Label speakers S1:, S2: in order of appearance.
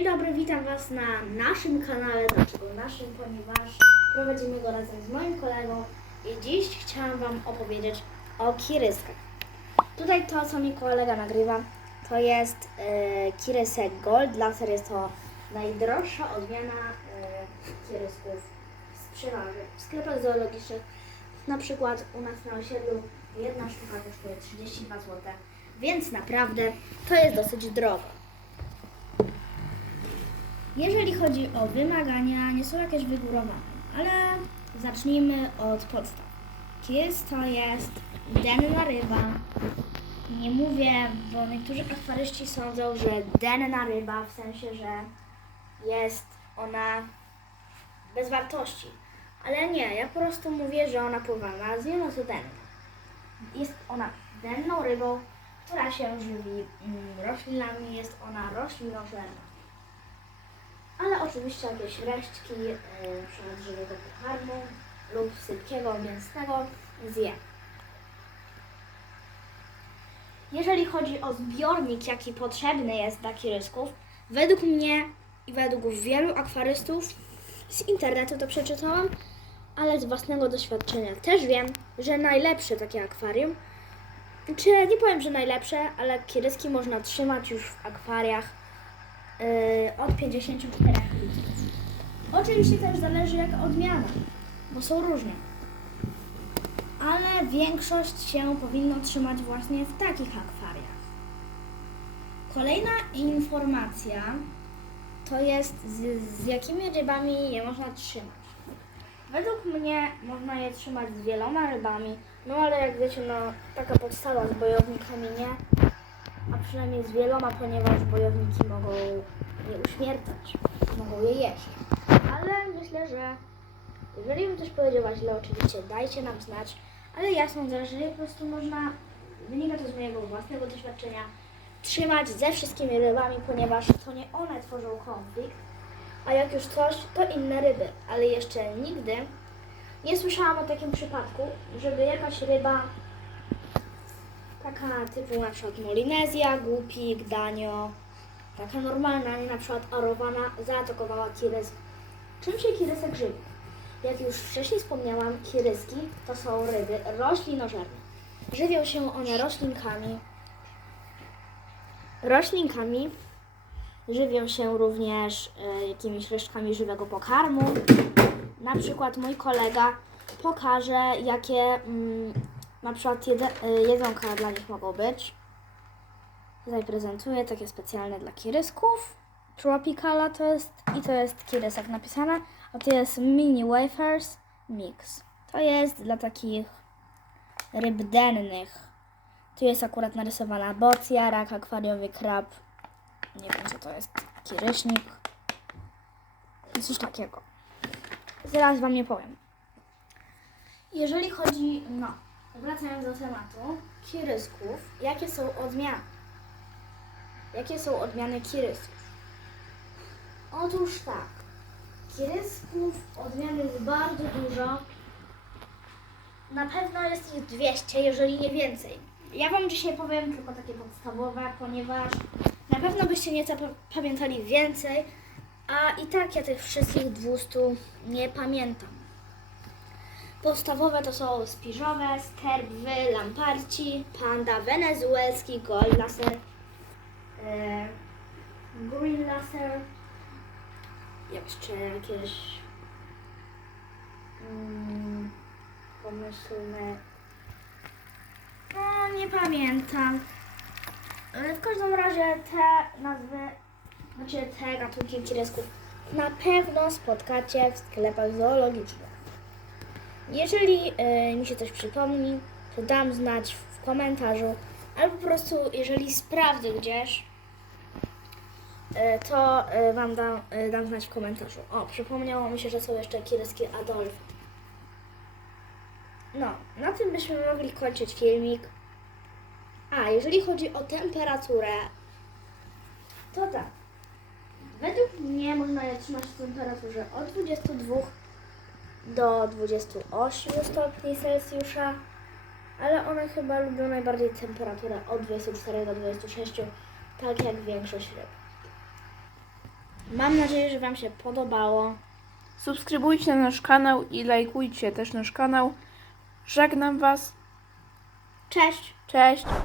S1: Dzień dobry, witam Was na naszym kanale. Dlaczego naszym? Ponieważ prowadzimy go razem z moim kolegą i dziś chciałam Wam opowiedzieć o kiryskach. Tutaj to, co mi kolega nagrywa, to jest e, kirysek Gold Laser. Jest to najdroższa odmiana e, kirysków z sprzedaży w sklepach zoologicznych. Na przykład u nas na osiedlu jedna sztuka kosztuje 32 zł, więc naprawdę to jest dosyć drogo. Jeżeli chodzi o wymagania, nie są jakieś wygórowane, ale zacznijmy od podstaw. Kies to jest denna ryba. Nie mówię, bo niektórzy akwaryści sądzą, że denna ryba w sensie, że jest ona bez wartości. Ale nie, ja po prostu mówię, że ona pływa na zwie to denna. Jest ona denną rybą, która się żywi mm, roślinami, jest ona roślinożerna ale oczywiście jakieś resztki yy, żywego pokarmu lub sypkiego mięsnego zje. Jeżeli chodzi o zbiornik, jaki potrzebny jest dla kirysków, według mnie i według wielu akwarystów z internetu to przeczytałam, ale z własnego doświadczenia też wiem, że najlepsze takie akwarium, czy nie powiem, że najlepsze, ale kiryski można trzymać już w akwariach od 54 litrów. Oczywiście też zależy jaka odmiana, bo są różne. Ale większość się powinno trzymać właśnie w takich akwariach. Kolejna informacja to jest z, z jakimi rybami je można trzymać. Według mnie można je trzymać z wieloma rybami, no ale jak wiecie, no taka podstawa z bojownikami nie, przynajmniej z wieloma, ponieważ bojowniki mogą je uśmiercać, mogą je jeść. Ale myślę, że jeżeli bym coś powiedziała źle, oczywiście dajcie nam znać, ale ja sądzę, że po prostu można, wynika to z mojego własnego doświadczenia, trzymać ze wszystkimi rybami, ponieważ to nie one tworzą konflikt, a jak już coś, to inne ryby. Ale jeszcze nigdy nie słyszałam o takim przypadku, żeby jakaś ryba taka typu na przykład Molinezja, Głupik, Danio, taka normalna, nie na przykład arowana, zaatakowała kirysk. Czym się kirysek żywi? Jak już wcześniej wspomniałam, kiryski to są ryby roślinożerne. Żywią się one roślinkami. Roślinkami żywią się również e, jakimiś resztkami żywego pokarmu. Na przykład mój kolega pokaże, jakie mm, na przykład jede, y, jedzonka dla nich mogą być. Tutaj prezentuję takie specjalne dla kirysków. Tropicala to jest i to jest kirysek napisane, a to jest mini wafers mix. To jest dla takich ryb dennych. Tu jest akurat narysowana bocja, rak akwariowy, krab. Nie wiem co to jest. Kiryśnik. Coś takiego. Zaraz wam nie powiem. Jeżeli chodzi, no, wracając do tematu, kirysków, jakie są odmiany? Jakie są odmiany kirysków? Otóż tak, kirysków odmian jest bardzo dużo. Na pewno jest ich 200, jeżeli nie więcej. Ja Wam dzisiaj powiem tylko takie podstawowe, ponieważ na pewno byście nie pamiętali więcej, a i tak ja tych wszystkich 200 nie pamiętam. Podstawowe to są spiżowe, skerby, lamparci, panda wenezuelski, gold laser, e, green laser, jeszcze jakieś mm, no nie pamiętam. Ale w każdym razie te nazwy, znaczy te gatunki kiresków na pewno spotkacie w sklepach zoologicznych. Jeżeli e, mi się coś przypomni, to dam znać w komentarzu, albo po prostu jeżeli sprawdzę gdzieś, e, to e, Wam dam, e, dam znać w komentarzu. O, przypomniało mi się, że są jeszcze kireski Adolf. No, na tym byśmy mogli kończyć filmik. A, jeżeli chodzi o temperaturę, to tak. Według mnie można je trzymać w temperaturze od 22 do 28 stopni Celsjusza, ale one chyba lubią najbardziej temperaturę od 24 do 26, tak jak większość ryb. Mam nadzieję, że Wam się podobało.
S2: Subskrybujcie nasz kanał i lajkujcie też nasz kanał. Żegnam Was.
S1: Cześć!
S2: Cześć!